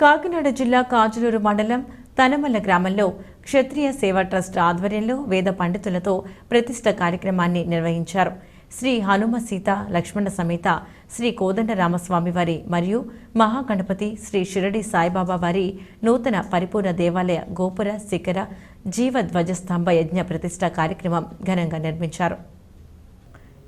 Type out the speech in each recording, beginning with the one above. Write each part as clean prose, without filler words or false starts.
కాకినాడ జిల్లా కాజులూరు మండలం తనమల్ల గ్రామంలో క్షత్రియ సేవా ట్రస్ట్ ఆధ్వర్యంలో వేద పండితులతో ప్రతిష్ఠ కార్యక్రమాన్ని నిర్వహించారు. శ్రీ హనుమ సీత లక్ష్మణ సమేత శ్రీ కోదండరామస్వామి వారి మరియు మహాగణపతి శ్రీ షిరడి సాయిబాబా వారి నూతన పరిపూర్ణ దేవాలయ గోపుర శిఖర జీవ ధ్వజస్తంభ యజ్ఞ ప్రతిష్ఠ కార్యక్రమం ఘనంగా నిర్మించారు.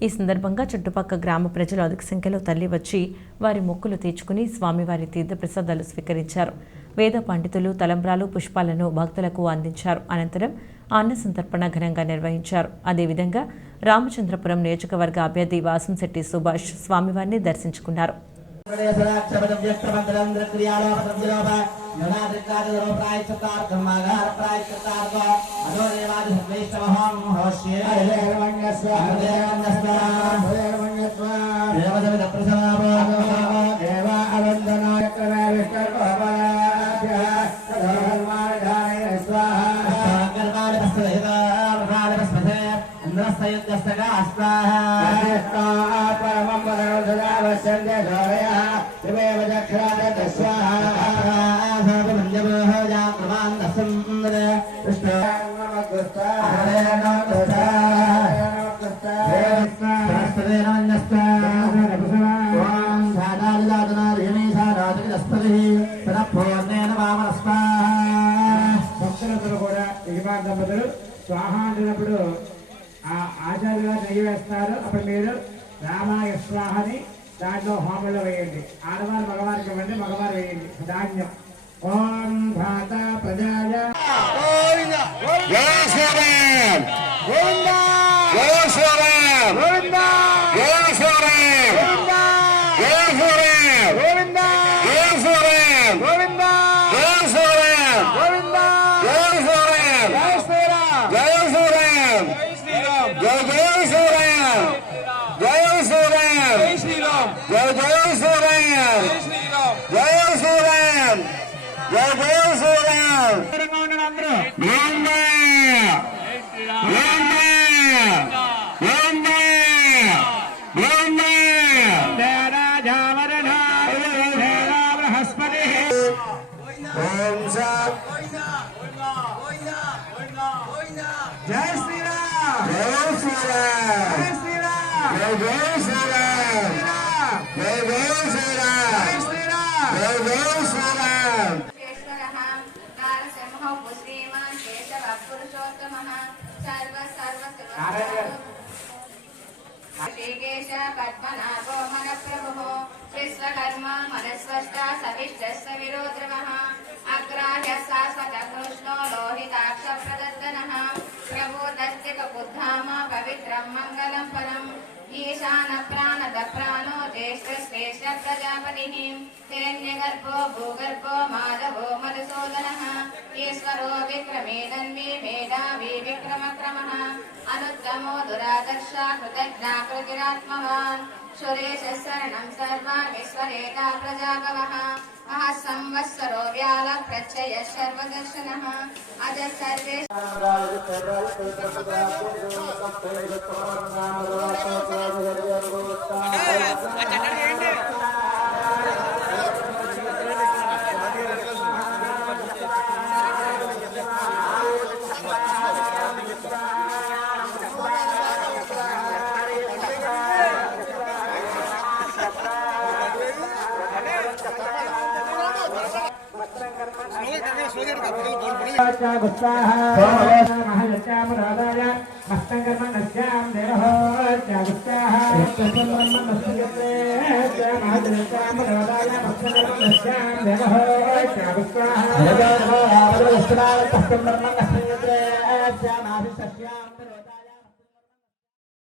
ఈ సందర్భంగా చుట్టుపక్కల గ్రామ ప్రజలు అధిక సంఖ్యలో తరలి వచ్చి వారి మొక్కులు తీర్చుకుని స్వామివారి తీర్థప్రసాదాలు స్వీకరించారు. వేద పండితులు తలంబ్రాలు పుష్పాలను భక్తులకు అందించారు. అనంతరం అన్న సంతర్పణ ఘనంగా నిర్వహించారు. అదేవిధంగా రామచంద్రపురం నియోజకవర్గ అభ్యర్థి వాసంశెట్టి సుభాష్ స్వామివారిని దర్శించుకున్నారు. స్వాహ అంటున్నప్పుడు ఆ ఆచార్య గారు నెయ్యి వేస్తారు. అప్పుడు మీరు రామాయ స్వాహని దాంట్లో హోమంలో వేయండి. ఆడవారు మగవారికి ఇవ్వండి, మగవారు వేయండి. ధాన్యం ఓం భాత ప్రజాయ శ్రీకేశ పద్మనాభో మన ప్రభు విశ్వకర్మ మనస్వష్ట సవిష్టస్య విరోద్రమః అగ్రాహ్య శాశ్వత కృష్ణో లోహితాక్ష ప్రదర్శనః ప్రభూతస్తిక బుద్ధామ పవిత్రం మంగళం పరం ఈశాన ప్రాణద ప్రాణో జ్యేష్ఠ శ్రేష్ఠ ప్రజాపతిః హిరణ్యగర్భో భూగర్భో మాధవో మధుసూదనః ఈశ్వరో విక్రమే ధన్వీ మేధావి విక్రమక్రమః అనుత్తమో దురాదర్శ కృతజ్ఞాకృతిరాత్మవాన్ సురేశ శరణం సర్వామీశ్వరేతా ప్రజాగవః మహాసంవత్సరో వ్యాల ప్రత్యయ సర్వదర్శనః అజ సర్వే మహా